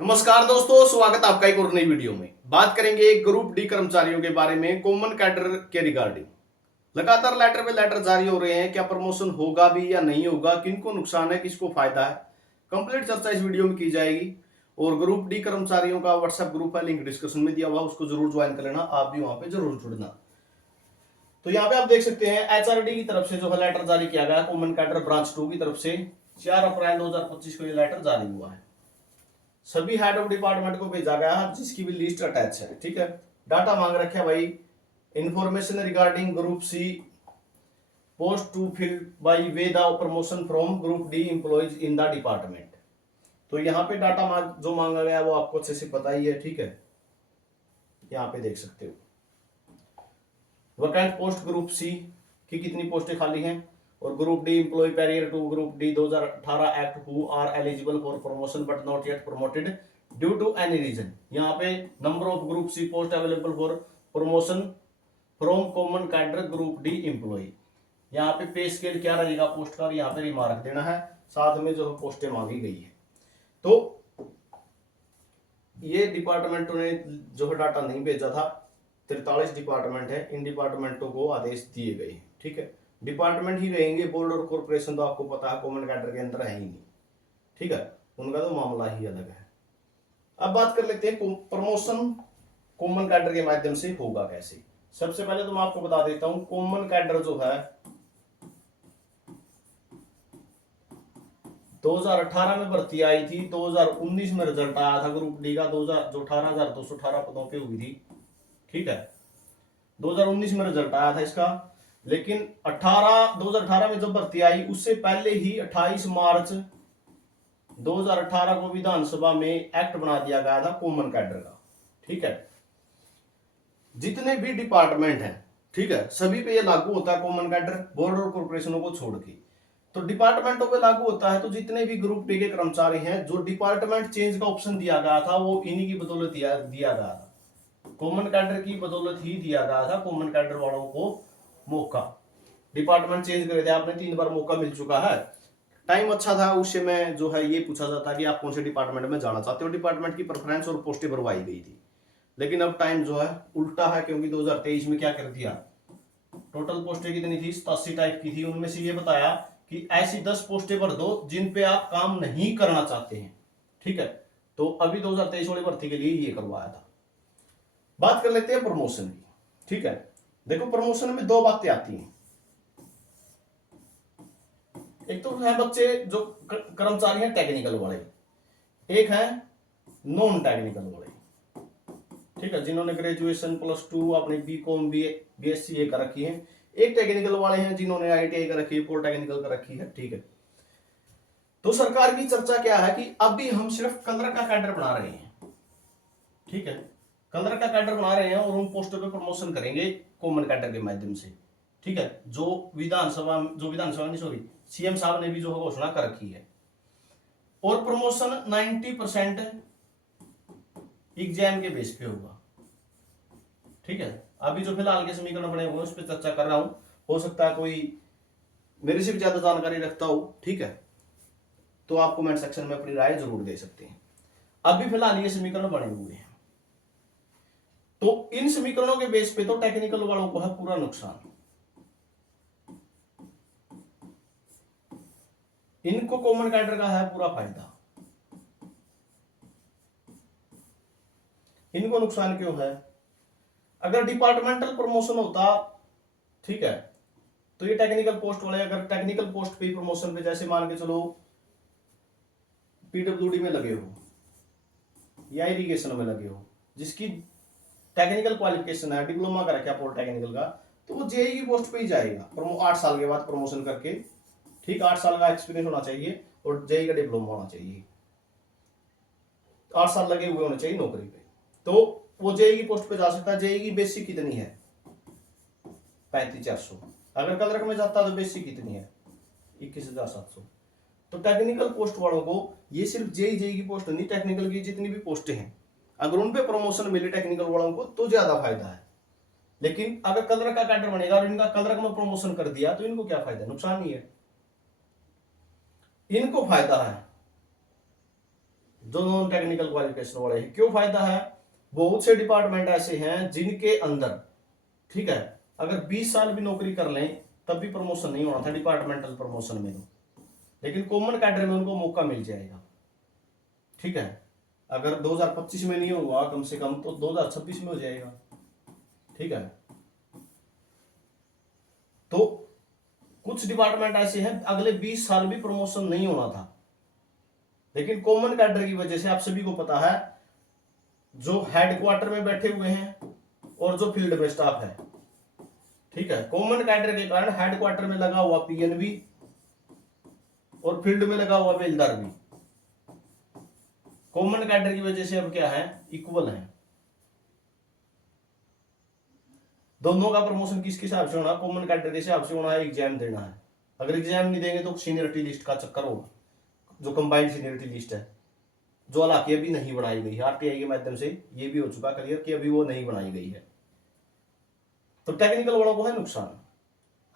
नमस्कार दोस्तों, स्वागत आपका एक और नई वीडियो में। बात करेंगे ग्रुप डी कर्मचारियों के बारे में, कॉमन कैडर के रिगार्डिंग। लगातार लेटर पे लेटर जारी हो रहे हैं, क्या प्रमोशन होगा भी या नहीं होगा, किनको नुकसान है, किसको फायदा है, कंप्लीट चर्चा इस वीडियो में की जाएगी। और ग्रुप डी कर्मचारियों का व्हाट्सएप ग्रुप है, लिंक डिस्क्रिप्शन में दिया हुआ, उसको जरूर ज्वाइन कर लेना, आप भी वहां पे जरूर जुड़ना। तो यहाँ पे आप देख सकते हैं एचआरडी की तरफ से जो है लेटर जारी किया गया, कॉमन कैडर ब्रांच 2 की तरफ से 4 अप्रैल 2025 को ये लेटर जारी हुआ है। सभी हेड ऑफ डिपार्टमेंट को भेजा गया है, जिसकी भी लिस्ट अटैच है। ठीक है, डाटा मांग रखे है भाई, information regarding group C post to fill by way the promotion from group D employees in the department. तो यहाँ पे डाटा जो मांगा गया है वो आपको अच्छे से पता ही है। ठीक है, यहाँ पे देख सकते हो वैकेंट पोस्ट ग्रुप सी की कितनी पोस्टें खाली हैं, और group D employ prior to group D 2018 act who are eligible for promotion but not yet promoted due to any reason. यहाँ पे number of group C post available for promotion from common cadre group D employ. यहाँ पे scale क्या रहेगा post का, यहाँ पे remark देना है, साथ में जो पोस्टें मांगी गई है। तो ये डिपार्टमेंटों ने जो है डाटा नहीं भेजा था, 43 डिपार्टमेंट है, इन डिपार्टमेंटों को आदेश दिए गए हैं। ठीक है, डिपार्टमेंट ही रहेंगे, बोर्ड और कॉर्पोरेशन तो आपको पता है कॉमन कैडर के अंदर है ही नहीं। ठीक है, उनका तो मामला ही अलग है। अब बात कर लेते हैं प्रमोशन कॉमन कैडर के माध्यम से होगा कैसे। सबसे पहले तो मैं आपको बता देता हूं, कॉमन कैडर जो है 2018 में भर्ती आई थी, 2019 में रिजल्ट आया था ग्रुप डी का, 18,218 पदों पे हुई थी। ठीक है, 2019 में रिजल्ट आया था इसका, लेकिन 2018 में जब भर्ती आई उससे पहले ही 28 मार्च 2018 को विधानसभा में एक्ट बना दिया गया था कॉमन कैडर का। ठीक है, जितने भी डिपार्टमेंट हैं, ठीक है, सभी पे ये लागू होता है कॉमन कैडर, बोर्ड और कॉर्पोरेशनों को छोड़ के। तो डिपार्टमेंटों पे लागू होता है, तो जितने भी ग्रुप डी के कर्मचारी हैं, जो डिपार्टमेंट चेंज का ऑप्शन दिया गया था वो इन्हीं की बदौलत दिया गया था, कॉमन कैडर की बदौलत ही दिया गया था कॉमन कैडर वालों को मौका। डिपार्टमेंट चेंज करे थे आपने, 3 बार मौका मिल चुका है। टाइम अच्छा था, उस समय जो है ये पूछा जाता कि आप कौन से डिपार्टमेंट में जाना चाहते हो, डिपार्टमेंट की प्रेफरेंस और पोस्टें भरवाई गई थी। लेकिन अब टाइम जो है उल्टा है, क्योंकि 2023 में क्या कर दिया, टोटल पोस्टें कितनी थी, 87 टाइप की थी, उनमें से ये बताया कि ऐसी 10 पोस्टें भर दो जिन पे आप काम नहीं करना चाहते हैं। ठीक है, तो अभी 2023 वाली भर्ती के लिए ये करवाया था। बात कर लेते हैं प्रमोशन की। ठीक है, देखो प्रमोशन में 2 बातें आती हैं। एक तो है बच्चे जो कर्मचारी हैं टेक्निकल वाले, एक है नॉन टेक्निकल वाले। ठीक है, जिन्होंने ग्रेजुएशन +2 अपने बीकॉम बीएससी ये कर रखी है। एक टेक्निकल वाले हैं जिन्होंने आईटीआई कर रखी है, पॉलिटेक्निकल कर रखी है। ठीक है, तो सरकार की चर्चा क्या है कि अभी हम सिर्फ कलर का कैडर बना रहे हैं। ठीक है, कलर का कैडर बना रहे हैं और उन पोस्टों पे प्रमोशन करेंगे कॉमन कैडर के माध्यम से। ठीक है, जो विधानसभा नहीं, सॉरी, सीएम साहब ने भी जो घोषणा कर रखी है। और प्रमोशन 90% एग्जाम के बेस पे होगा। ठीक है, अभी जो फिलहाल के समीकरण बने हुए हैं उस पर चर्चा कर रहा हूं, हो सकता है कोई मेरे से भी ज्यादा जानकारी रखता हो। ठीक है, तो आप कमेंट सेक्शन में अपनी राय जरूर दे सकते हैं। अभी फिलहाल ये समीकरण बने हुए हैं, तो इन समीकरणों के बेस पे तो टेक्निकल वालों को है पूरा नुकसान। इनको कॉमन कैडर का है पूरा फायदा। इनको नुकसान क्यों है? अगर डिपार्टमेंटल प्रमोशन होता, ठीक है, तो ये टेक्निकल पोस्ट वाले अगर टेक्निकल पोस्ट पे प्रमोशन पे, जैसे मान के चलो पीडब्ल्यूडी में लगे हो या इरिगेशन में लगे हो, जिसकी टेक्निकल क्वालिफिकेशन है, डिप्लोमा का रखा पॉलिटेक्निकल का, तो वो जेई की पोस्ट पे ही जाएगा 8 साल के बाद प्रमोशन करके। ठीक, 8 साल का एक्सपीरियंस होना चाहिए और जेई का डिप्लोमा होना चाहिए, 8 साल लगे हुए होने चाहिए नौकरी पे, तो वो जेई की पोस्ट पे जा सकता है। जेई की बेसिक कितनी है, 35,400। अगर कलरक में जाता तो बेसिक कितनी है, 21,700। तो टेक्निकल पोस्ट वालों को ये सिर्फ जेई की पोस्ट नहीं, टेक्निकल की जितनी भी पोस्टें हैं, अगर उन पे प्रमोशन मिले टेक्निकल वालों को तो ज्यादा फायदा है। लेकिन अगर कलरक का कैडर बनेगा और इनका कलरक में प्रमोशन कर दिया तो इनको क्या फायदा, नुकसान ही है। इनको फायदा है जो नॉन टेक्निकल क्वालिफिकेशन वाले हैं। क्यों फायदा है? बहुत से डिपार्टमेंट ऐसे हैं जिनके अंदर, ठीक है, अगर 20 साल भी नौकरी कर लें तब भी प्रमोशन नहीं होना था डिपार्टमेंटल प्रमोशन में, तो लेकिन कॉमन कैडर में उनको मौका मिल जाएगा। ठीक है, अगर 2025 में नहीं हुआ कम से कम तो 2026 में हो जाएगा। ठीक है, तो कुछ डिपार्टमेंट ऐसे हैं अगले 20 साल भी प्रमोशन नहीं होना था, लेकिन कॉमन कैडर की वजह से आप सभी को पता है जो हेडक्वार्टर में बैठे हुए हैं और जो फील्ड में स्टाफ है, ठीक है, कॉमन कैडर के कारण हेडक्वार्टर में लगा हुआ पीएन भी और फील्ड में लगा हुआ बेलदार भी कॉमन कैडर की वजह से अब क्या है, इक्वल है। दोनों का प्रमोशन किसके हिसाब से होना, कॉमन कैडर के हिसाब से होना है, एग्जाम देना है। अगर एग्जाम नहीं देंगे तो सीनियरिटी लिस्ट का चक्कर होगा, जो कंबाइंड सीनियरिटी लिस्ट है, जो हालांकि अभी नहीं बनाई गई है, आरटीआई के माध्यम से ये भी हो चुका क्लियर कि अभी वो नहीं बनाई गई है। तो टेक्निकल वालों को है नुकसान।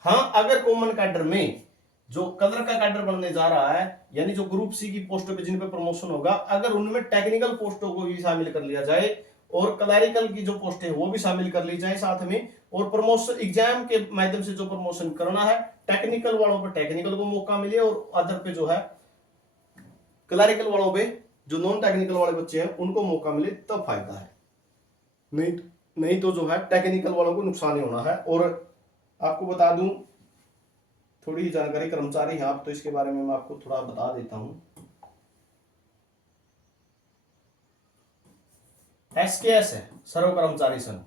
हाँ, अगर कॉमन कैडर में जो कलर का कैडर बनने जा रहा है, यानी जो ग्रुप सी की पोस्टों पे जिन पे प्रमोशन होगा, अगर उनमें टेक्निकल पोस्टों को भी शामिल कर लिया जाए और क्लैरिकल की जो पोस्टें वो भी शामिल कर ली जाए साथ में, और प्रमोशन एग्जाम के माध्यम से जो प्रमोशन करना है, टेक्निकल वालों पर टेक्निकल को मौका मिले और अदर पे जो है क्लैरिकल वालों पे जो नॉन टेक्निकल वाले बच्चे हैं उनको मौका मिले, तब फायदा है। नहीं तो जो है टेक्निकल वालों को नुकसान ही होना है। और आपको बता दूं, थोड़ी जानकारी कर्मचारी हैं आप, तो इसके बारे में मैं आपको थोड़ा बता देता हूं। एसकेएस है, सर्व कर्मचारी संघ,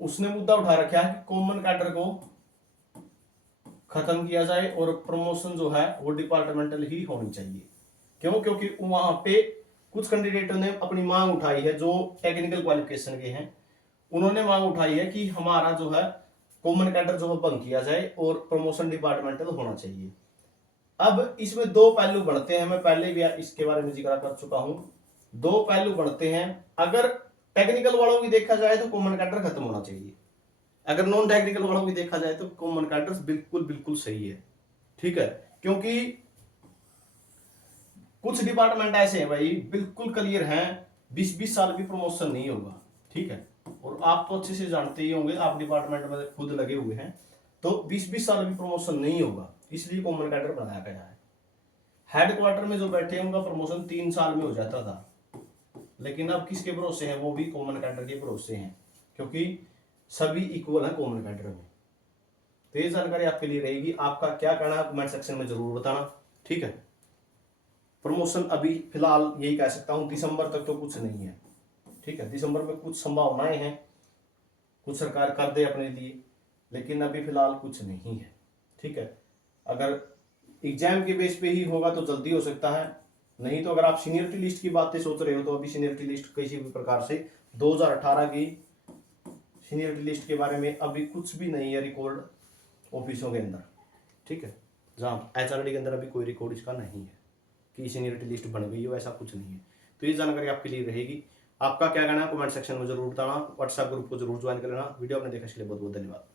उसने मुद्दा उठा रखा है कि कॉमन कैडर को खत्म किया जाए और प्रमोशन जो है वो डिपार्टमेंटल ही होनी चाहिए। क्यों? क्योंकि वहां पे कुछ कैंडिडेटों ने अपनी मांग उठाई है जो टेक्निकल क्वालिफिकेशन के हैं, उन्होंने मांग उठाई है कि हमारा जो है कॉमन कैडर जो है भंग किया जाए और प्रमोशन डिपार्टमेंटल होना चाहिए। अब इसमें दो पहलू बढ़ते हैं, मैं पहले भी इसके बारे में जिक्र कर चुका हूं। दो पहलू बढ़ते हैं। अगर टेक्निकल वालों की देखा जाए तो कॉमन कैडर खत्म होना चाहिए, अगर नॉन टेक्निकल वालों की देखा जाए तो कॉमन कैडर बिल्कुल बिल्कुल सही है। ठीक है, क्योंकि कुछ डिपार्टमेंट ऐसे हैं भाई बिल्कुल क्लियर हैं, 20-20 साल भी प्रमोशन नहीं होगा। ठीक है, और आप तो अच्छे से जानते ही होंगे, आप डिपार्टमेंट में खुद लगे हुए हैं, तो 20-20 साल भी प्रमोशन नहीं होगा, इसलिए कॉमन कैडर बनाया गया है। हेडक्वार्टर में जो बैठे हैं उनका प्रमोशन 3 साल में हो जाता था, लेकिन अब किसके भरोसे हैं, वो भी कॉमन कैडर के भरोसे हैं, क्योंकि सभी इक्वल है कॉमन कैडर में। तो ये जानकारी आपके लिए रहेगी। आपका क्या कहना है कमेंट सेक्शन में जरूर बताना। ठीक है, प्रमोशन अभी फिलहाल यही कह सकता हूं, दिसंबर तक तो कुछ नहीं है। ठीक है, दिसंबर में कुछ संभावनाएं हैं, कुछ सरकार कर दे अपने लिए, लेकिन अभी फिलहाल कुछ नहीं है। ठीक है, अगर एग्जाम के बेस पे ही होगा तो जल्दी हो सकता है, नहीं तो अगर आप सीनियरिटी लिस्ट की बातें सोच रहे हो तो अभी सीनियरिटी लिस्ट किसी भी प्रकार से 2018 की सीनियरिटी लिस्ट के बारे में अभी कुछ भी नहीं है रिकॉर्ड ऑफिसों के अंदर। ठीक है, जहाँ एचआरडी के अंदर अभी कोई रिकॉर्ड इसका नहीं है कि सीनियरिटी लिस्ट बन गई हो, ऐसा कुछ नहीं है। तो ये जानकारी आपके लिए रहेगी। आपका क्या कहना है कमेंट सेक्शन में जरूर बताना, व्हाट्सएप ग्रुप को जरूर ज्वाइन कर लेना। वीडियो आपने देखा इसके लिए बहुत बहुत धन्यवाद।